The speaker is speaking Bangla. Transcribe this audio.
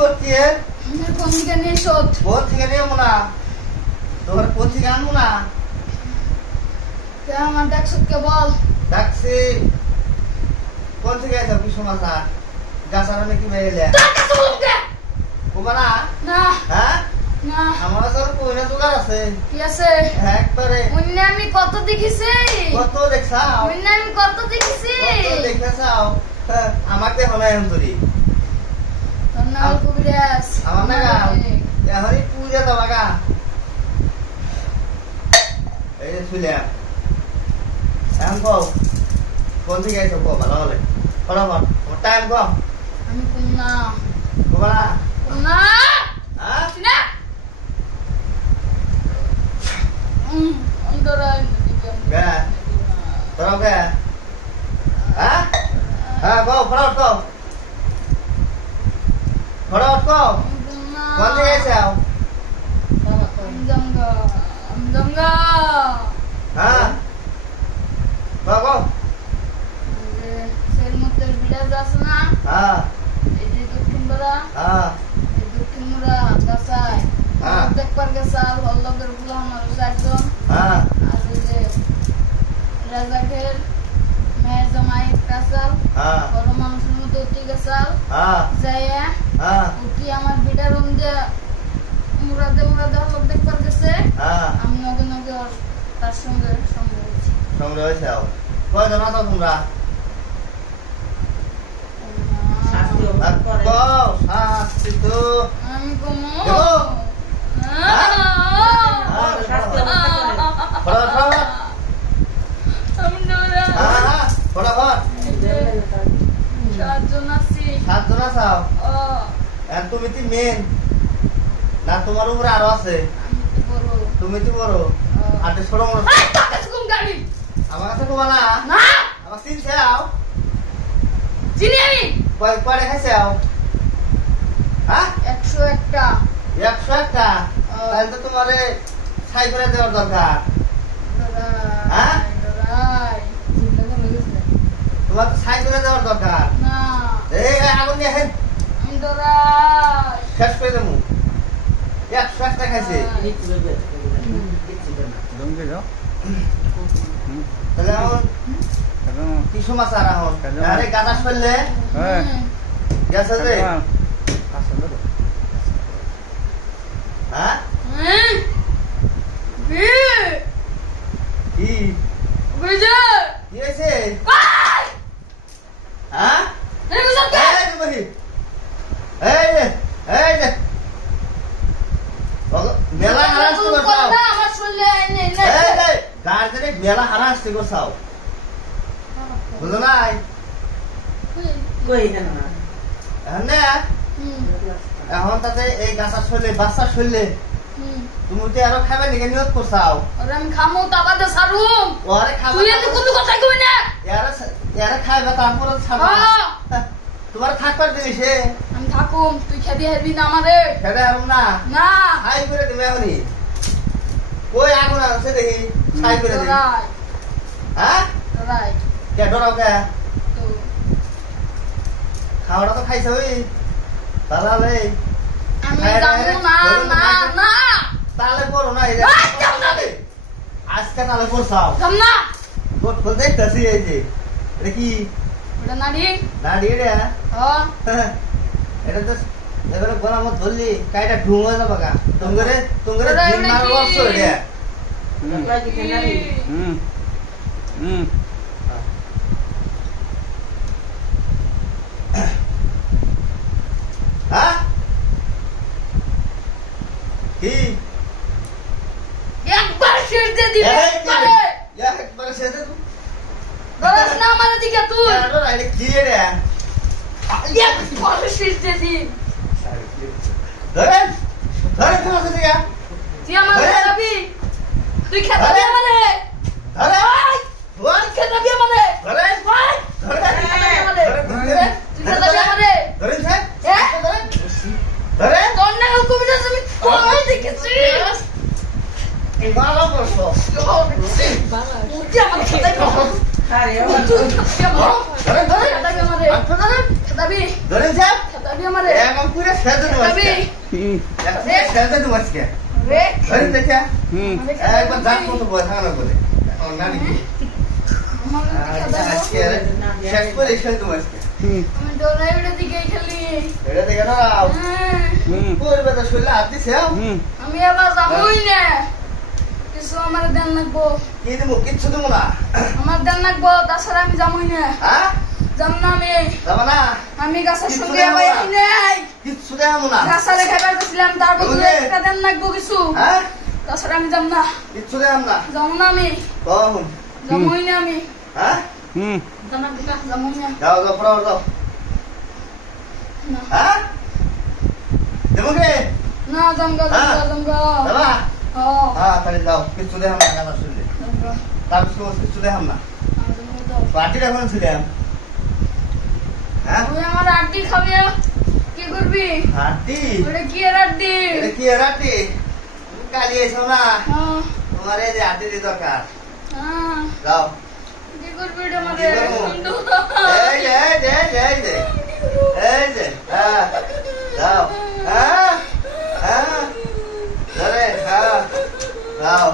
করছি কোন থেকে নিয়ে শোধ কোন থেকে নিয়ে না তোমার কোন থেকে আনবো না আমার ডাকসকে বল ডাকছি কোন থেকে আইছো কি সমস্যা গাছার নাকি বেরিয়ে কুমারা না হ্যাঁ না আমার কাছে কোইনা জোগাড় আছে কি আছে একবারে অন্য আমি কত দেখিছি কত দেখছাও অন্য আমি কত দেখিছি কত দেখছাও আমাকে দেখো না এখন তুই তোর নাম কবিরাজ আমার না এখনই পূজা দেওয়া গা এই যে শুলে এখন কও কোন থেকে আইছো কও ভালো হলে ফটাফট ওর টাইম কও আমি কোন না কুমারা কোন না হ্যাঁ না অন্তরায় গে তোরা গে হ্যাঁ হ্যাঁ কও ফটাফট কও ফটাফট কও কোন থেকে আইছো জঙ্গা হ্যাঁ কও কও সের মধ্যে বিরাজ আছে না হ্যাঁ এই যে দক্ষিণ পাড়া হ্যাঁ এই দক্ষিণ মুড়া গাছায় হ্যাঁ। দেখবার গেছাল হল্লকের গুলা আমার একজন হ্যাঁ আর এই যে রাজাকের মেয়ের জামাই কাছাল হ্যাঁ বড় মানুষের মতো উঠে গেছাল হ্যাঁ যাইয়া হ্যাঁ উঠি আমার বিটার রুম দিয়ে মুরাদে হল্লক দেখবার গেছে হ্যাঁ আমি নগে নগে তার সঙ্গে সঙ্গে হয়েছি সঙ্গে হয়েছে কয়জন আছো তোমরা শাস্তি তো আমি কমো দেবো? ফটাফট আমি ডরা হ্যাঁ ফটাফট সাতজন আছি সাতজন আছো ও আর তুমি তো মেন না তোমার উপরে আরো আছে আমি তো বড় তুমি তো বড় আর তো ছোট মানুষ কোন গাড়ি আমার কাছে কবা না না আমার চিনছে আও চিনি আমি কয় খাইছে আও হ্যাঁ 101টা 101টা তাহলে তো তোমারে ছাই করে দেওয়ার দরকার হ্যাঁ? তোমার তো ছাই করে দেওয়ার দরকার না এই আগুন নিয়ে হেন আমি ডরাই শেষ করে দেবো 101টা খাইছে তাহলে এখন কি সমাচার এখন আরে গাদাস ফেললে গেছে যে হ্যাঁ কি কি হয়েছে হ্যাঁ এই যে বহি এই যে মেলা হারাস্তি করছাও এই যে গার্জেনে মেলা হারাস্তি করছাও বুঝো নাই এখন না এখন তাতে এই গাছার শৈলে বাচ্চার শৈলে তুমি তো আরো খাবে নিকে নিয়ত করছাও আমি খামো তাবাদে সারুম ওরে খাবে তুই এত কোনো কথা কই না এরা খাইবে তারপরে ছাড়া তোমার থাকবার দিলিসে আমি থাকুম তুই খেদি হেবি না আমারে খেতে হারুম না না ছাই করে দিবে এখনই কই আগুন আছে দেখি ছাই করে দিবি রাইট হ্যাঁ রাইট কে ডরাও কে তো খাওয়াটা তো খাইছে ওই তাহলে আমি যাবো না না না তাহলে করো না এই যে আজকে তাহলে করছাও যাম না গোট খোল দেখতেছি এই যে এটা কি ওটা নাড়ি দাঁড়ি রে এটা তো এবারে গলা মত ধরলি কাইটা ঢুং হয়ে যাবে গা তুমগরে জিম মার বর্ষ রে হ্যাঁ কি একবার শেষ দিয়ে দিবি একবারে শেষে তুই বলছ না আমার দিকে তুই এটা কি রে একবার শেষ দিয়ে দিবি ধরেন তোমার সাথে গা তুই আমার খাবি তুই খেতাবি আমারে ধরে তুই খেতাবি আমারে ধরেন ধরেন তুই খেতাবি আমারে ধরেন স্যার হ্যাঁ ধরেন তোর না কবিতা তুমি কোথায় দেখেছি ভালো করছো তুই আমার খেতাবি ধরেন খেতাবি আমারে খেতাবি ধরেন স্যার খেতাবি আমারে এখন পুরো সেজে দেবো খেতাবি আজকে সেজে দেবো আজকে রে ধরে দেখে আমারে খেতাবি একবার যাক মতো বই থাকানো করে এখন নানি কি আমারে খেতাবি আজকে শেষ করে শেষ দেবো আজকে আমি ডোলাই উড়ে দিকে খেলি এটা দেখে দাঁড়াও করবে তো শরীরে হাত দিছে আমি এবার যাবই না কিছু আমার দেন লাগবো কি দেবো কিচ্ছু দেবো না আমার দেন লাগবো তাছাড়া আমি যাবই না হ্যাঁ যাম না আমি যাবো না আমি গাছের কিচ্ছু সঙ্গে দেবো আবার না। নাই কিচ্ছু দেবো না গাছারে খাবার দিছিলাম তার বদলে বুঝলে? একটা দেন লাগবো কিছু হ্যাঁ তাছাড়া আমি যাম না কিচ্ছু দেবো না যাবো না আমি কখন যাবই না আমি হ্যাঁ যাবই না যাও যাও পড়াও যাও না হ্যাঁ দেবো কে না জমগা জমগা যাবা ও হ্যাঁ তাহলে যাও কিচ্ছু দেখাম না গানা শুনলে জমগা তার কিচ্ছু দেখাম না পার্টির এখন ছিলাম হ্যাঁ তুই আমার আড্ডি খাবি কি করবি হাঁটি ওটা কি এর আড্ডি এটা কি রাটি কালি এসো না তোমার এই যে হাঁটি দরকার যাও কি করবি এটা কি করবো? এই যে এই যে এই যে এই যে হ্যাঁ যাও হ্যাঁ হ্যাঁ ধরে হ্যাঁ যাও